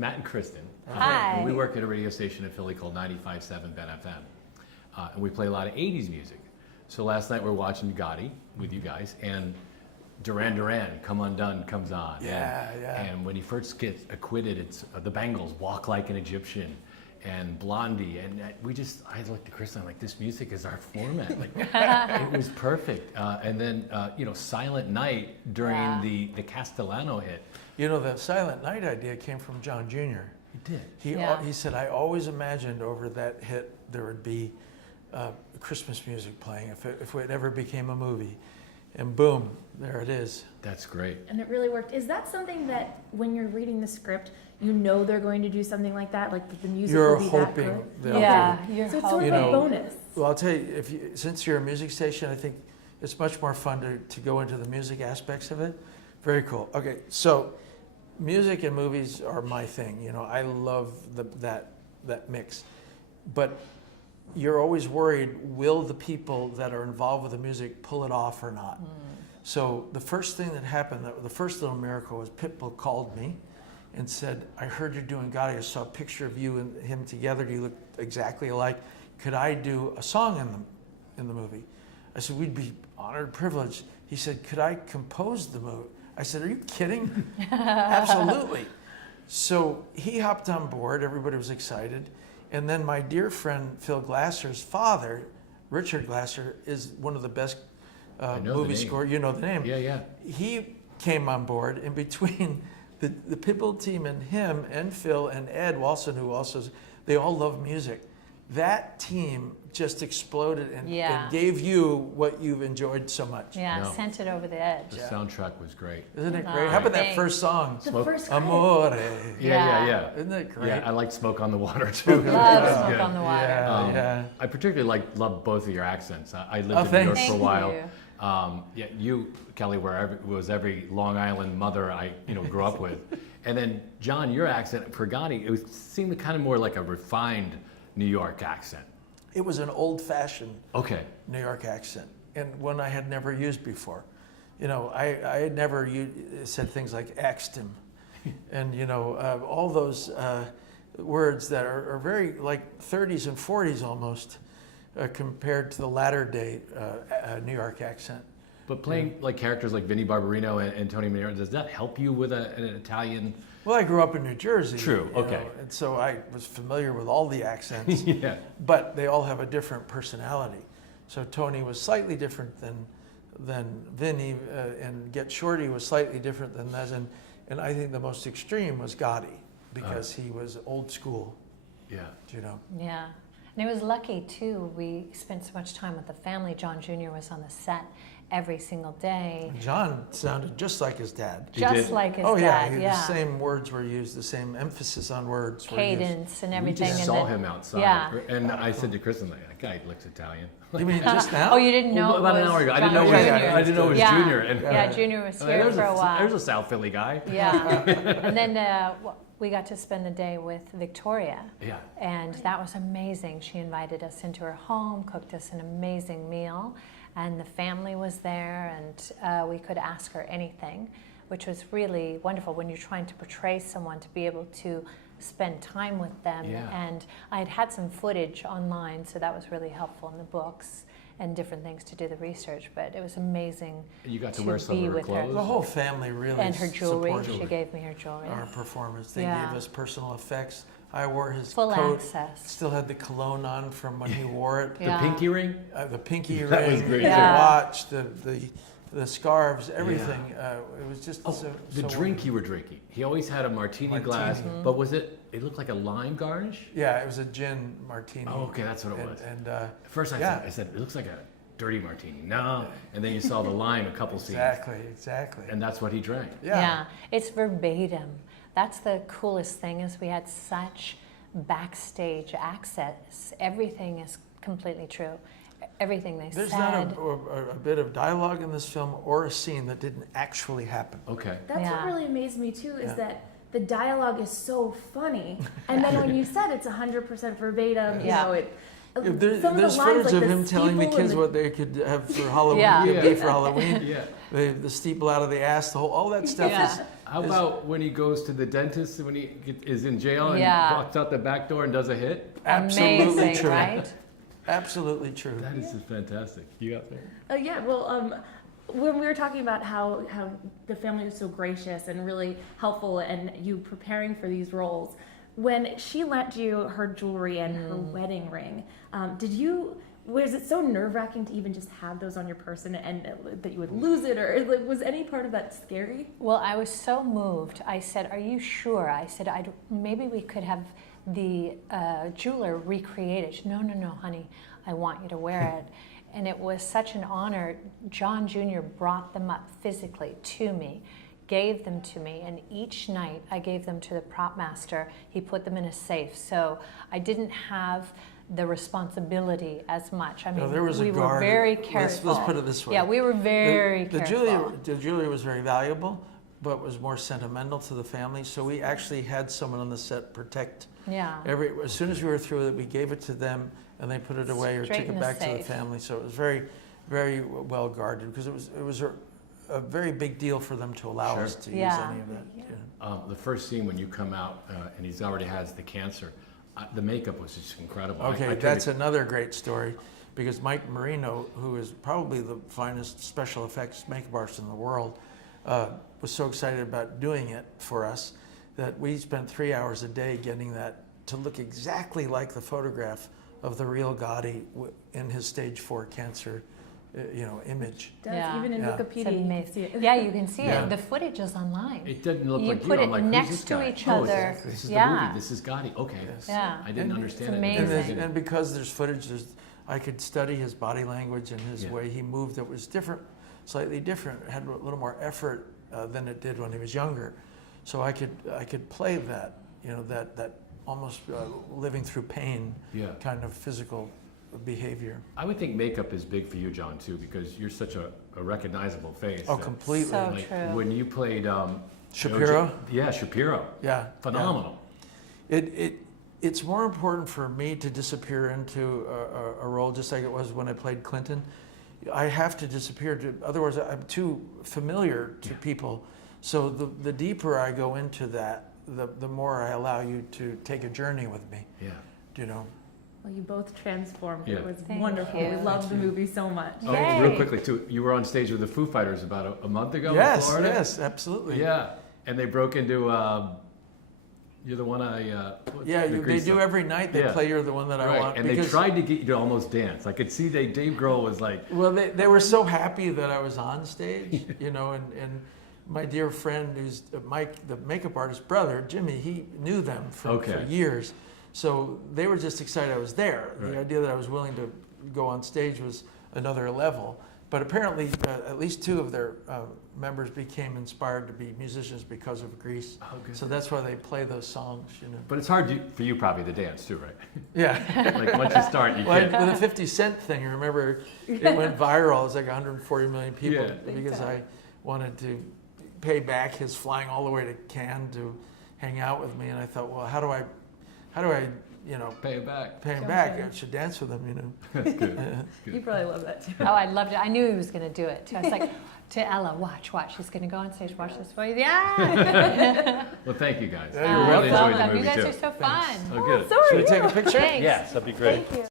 Matt and Kristen. Hi. And we work at a radio station in Philly called 95.7 Ben FM. And we play a lot of 80s music. So last night we were watching Gotti with you guys, and Duran Duran, Come Undone, comes on. Yeah. And when he first gets acquitted, it's the Bangles, Walk Like an Egyptian, and Blondie. And I looked at Kristen, I'm like, this music is our format. Like, it was perfect. And then, Silent Night during the Castellano hit. You know, the Silent Night idea came from John Jr. He did. He said, I always imagined over that hit there would be Christmas music playing if it ever became a movie. And boom, there it is. That's great. And it really worked. Is that something that when you're reading the script, you know they're going to do something like that? Like the music will be that good? You're so it's sort of a bonus. Well, I'll tell you, since you're a music station, I think it's much more fun to go into the music aspects of it. Very cool. Okay, so music and movies are my thing. You know, I love that mix. But you're always worried, will the people that are involved with the music pull it off or not? So the first thing that happened, the first little miracle was Pitbull called me and said, I heard you're doing Gotti. I saw a picture of you and him together. You look exactly alike. Could I do a song in the movie? I said, we'd be honored, privileged. He said, could I compose the movie? I said, are you kidding? Absolutely. So he hopped on board. Everybody was excited. And then my dear friend Phil Glasser's father, Richard Glasser, is one of the best movie score. You know the name. Yeah. He came on board, and between the Pitbull team and him and Phil and Ed Walson, they all love music. That team just exploded and gave you what you've enjoyed so much. Sent it over the edge. The soundtrack was great. Isn't it great? How about that first song? The first Amore. Yeah. Isn't it great? Yeah, I like Smoke on the Water too. Love Smoke on the Water. Yeah. I particularly love both of your accents. I lived in New York for a while. You, Kelly, was every Long Island mother I grew up with. And then John, your accent for Gotti, it seemed kind of more like a refined New York accent. It was an old-fashioned New York accent, and one I had never used before. I had never said things like axed him, and all those words that are very like 30s and 40s almost compared to the latter day New York accent. But playing like characters like Vinnie Barbarino and Tony Manero, does that help you with an Italian? Well, I grew up in New Jersey. True, okay. And so I was familiar with all the accents, Yeah. but they all have a different personality. So Tony was slightly different than Vinnie, and Get Shorty was slightly different than that. And I think the most extreme was Gotti, because he was old school. Yeah. Yeah. And it was lucky, too. We spent so much time with the family. John Jr. was on the set every single day. John sounded just like his dad. Just like his dad, The same words were used, the same emphasis on words were used. Cadence and everything. We just saw him outside. Yeah. And I said to Kristen, that guy looks Italian. You mean just now? Oh, you didn't know? About an hour ago. I didn't know it was Junior. And, Junior was here for a while. There's a South Philly guy. Yeah. And then we got to spend the day with Victoria. Yeah. And that was amazing. She invited us into her home, cooked us an amazing meal. And the family was there, and we could ask her anything, which was really wonderful when you're trying to portray someone, to be able to spend time with them. Yeah. And I had some footage online, so that was really helpful in the books and different things to do the research. But it was amazing. You got to wear some of her clothes. The whole family really and her jewelry. supported She gave me her jewelry. our performance. They gave us personal effects. I wore his Full coat. Access. Still had the cologne on from when he wore it. The pinky ring? The pinky That ring, was great. the watch, the scarves, everything. It was just The drink you were drinking. He always had a martini glass, but it looked like a lime garnish? Yeah, it was a gin martini. Oh, okay, that's what it was. And At first I said, it looks like a dirty martini. No. And then you saw the lime a couple scenes. Exactly. And that's what he drank. Yeah, it's verbatim. That's the coolest thing, is we had such backstage access. Everything is completely true. Everything they There's said. not a bit of dialogue in this film or a scene that didn't actually happen. Okay. That's what really amazed me too, is that the dialogue is so funny, and then when you said it's 100% verbatim, There's footage of him telling the kids what they could have for Halloween, for Halloween. The steeple out of the ass, all that stuff is How about when he goes to the dentist when he is in jail and Yeah. walks out the back door and does a hit? Absolutely Amazing, true. right? Absolutely true. That is just fantastic. You got there? Yeah, well, when we were talking about how the family was so gracious and really helpful and you preparing for these roles, when she lent you her jewelry and her wedding ring, was it so nerve-wracking to even just have those on your person and that you would lose it, or like, was any part of that scary? Well, I was so moved. I said, "Are you sure?" I said, "Maybe we could have the jeweler recreate it." She said, No, honey. I want you to wear it." And it was such an honor. John Jr. brought them up physically to me, gave them to me, and each night I gave them to the prop master. He put them in a safe. So I didn't have the responsibility as much. I mean, No, there was we a were guard. very careful. Let's put it this way. Yeah, we were very The careful. jewelry was very valuable, but was more sentimental to the family. So we actually had someone on the set protect Yeah. as soon as we were through with it, we gave it to them and they put it away or Straight took in it the back to the safe. family. So it was very, very well guarded because it was a very big deal for them to allow Sure. us to Yeah. use any of that. Yeah. The first scene when you come out and he's already has the cancer, the makeup was just incredible. Okay, I that's another great story because Mike Marino, who is probably the finest special effects makeup artist in the world, was so excited about doing it for us that we spent 3 hours a day getting that to look exactly like the photograph of the real Gotti in his stage 4 cancer, image. Does Yeah. even in Yeah. It's Wikipedia, you can amazing. see it. Yeah, you can see Yeah. it. The footage is online. It doesn't look You like put you. it I'm like, next who's this to guy? each Oh, other. this is Yeah. the movie. This is Gotti. Okay. Yes. Yeah. I didn't And understand it's it. And, amazing. and because there's footage, I could study his body language and his Yeah. way he moved. It was different, slightly different. It had a little more effort than it did when he was younger. So I could play that, that almost living through pain Yeah. kind of physical behavior. I would think makeup is big for you, John, too, because you're such a recognizable face. Oh, that- completely. So like, true. when you played Shapiro? Yeah, Shapiro. Yeah. Phenomenal. It's more important for me to disappear into a role just like it was when I played Clinton. I have to disappear, otherwise I'm too familiar to people. So the deeper I go into that, the more I allow you to take a journey with me, Yeah. Well, you both transformed. Yeah. It was Thank wonderful. you. We loved the movie so much. Oh, Yay. real quickly, too, you were on stage with the Foo Fighters about a month ago in Yes, Florida? yes, absolutely. Yeah, and they broke into, you're the one Yeah, they do every night. They Yeah. play "You're the One That I Right, Want." and they tried to get you to almost dance. I could see Dave Grohl was like, Well, they were so happy that I was on stage, and my dear friend, who's Mike, the makeup artist's brother, Jimmy, he knew them for years. So they were just excited I was there. Right. The idea that I was willing to go on stage was another level. But apparently, at least 2 of their members became inspired to be musicians because of Grease. Oh, good. So that's why they play those songs, But it's hard for you probably to dance too, right? Yeah. Like once you start, you Well, can't. with the 50 Cent thing, remember, it went viral. It was like 140 million people Yeah. because I wanted to pay back his flying all the way to Cannes to hang out with me. And I thought, well, how do I Pay it back. pay him Jump back? in. I should dance with him, That's good. You probably love that too. Oh, I loved it. I knew he was going to do it. I was like, to Ella, watch. She's going to go on stage. Watch this voice. Yeah. Well, thank you guys. Yeah, I you're really enjoyed the welcome. movie You guys too. are so fun. Oh, good. So are Should you. I take a picture? Thanks. Yes, that'd be great. Thank you.